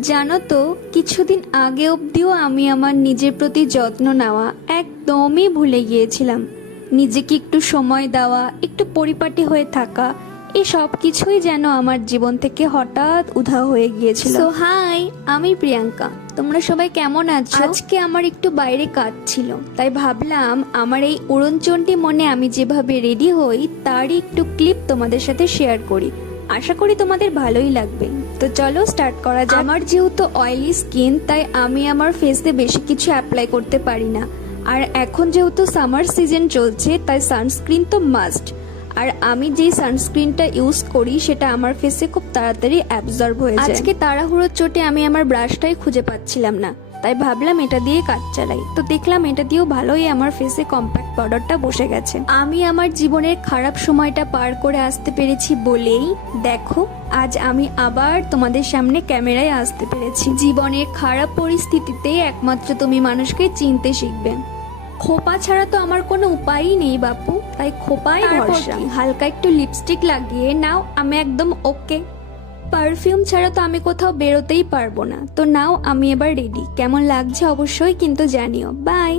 জানো তো, কিছুদিন আগে অবধিও আমি আমার নিজের প্রতি যত্ন নেওয়া একদমই ভুলে গিয়েছিলাম। নিজেকে একটু সময় দেওয়া, একটু পরিপাটি হয়ে থাকা, এই সব কিছুই যেন আমার জীবন থেকে হঠাৎ উধাও হয়ে গিয়েছিল। সো হাই, আমি প্রিয়াঙ্কা। তোমরা সবাই কেমন আছো? আজকে আমার একটু বাইরে কাজ ছিল, তাই ভাবলাম আমার এই উড়নচণ্ডী মনে আমি যেভাবে রেডি হই তারই একটু ক্লিপ তোমাদের সাথে শেয়ার করি। আশা করি তোমাদের ভালোই লাগবে। তো চলো স্টার্ট করা যাক। আমার যেহেতু অয়েলি স্কিন, তাই আমি আমার ফেসে বেশি কিছু অ্যাপ্লাই করতে পারি না। আর এখন যেহেতু সামার সিজন চলছে, তাই সানস্ক্রিন তো মাস্ট। আর আমি যেই সানস্ক্রিনটা ইউজ করি সেটা আমার ফেসে খুব তাড়াতাড়ি অ্যাবজর্ব হয়ে যায়। আজকে তাড়াহুড়োর চোটে আমি আমার ব্রাশটাই খুঁজে পাচ্ছিলাম না, তাই ভাবলাম এটা দিয়ে কাজ চালাই। তো দেখলাম এটা দিয়েও ভালোই আমার ফেসে কম্প্যাক্ট পাউডারটা বসে গেছে। আমি আমার জীবনের খারাপ সময়টা পার করে আসতে পেরেছি বলেই দেখো আজ আমি আবার তোমাদের সামনে ক্যামেরায় আসতে পেরেছি। জীবনের খারাপ পরিস্থিতিতেই একমাত্র তুমি মানুষকে চিনতে শিখবে। খোপা ছাড়া তো আমার কোনো উপায়ই নেই বাপু, তাই খোপাই ভরসা। হালকা একটু লিপস্টিক লাগিয়ে নাও, আমি একদম ওকে। পারফিউম ছাড়া তো আমি কোথাও বেরোতেই পারবো না। তো নাও, আমি এবার রেডি। কেমন লাগছে অবশ্যই কিন্তু জানিও। বাই।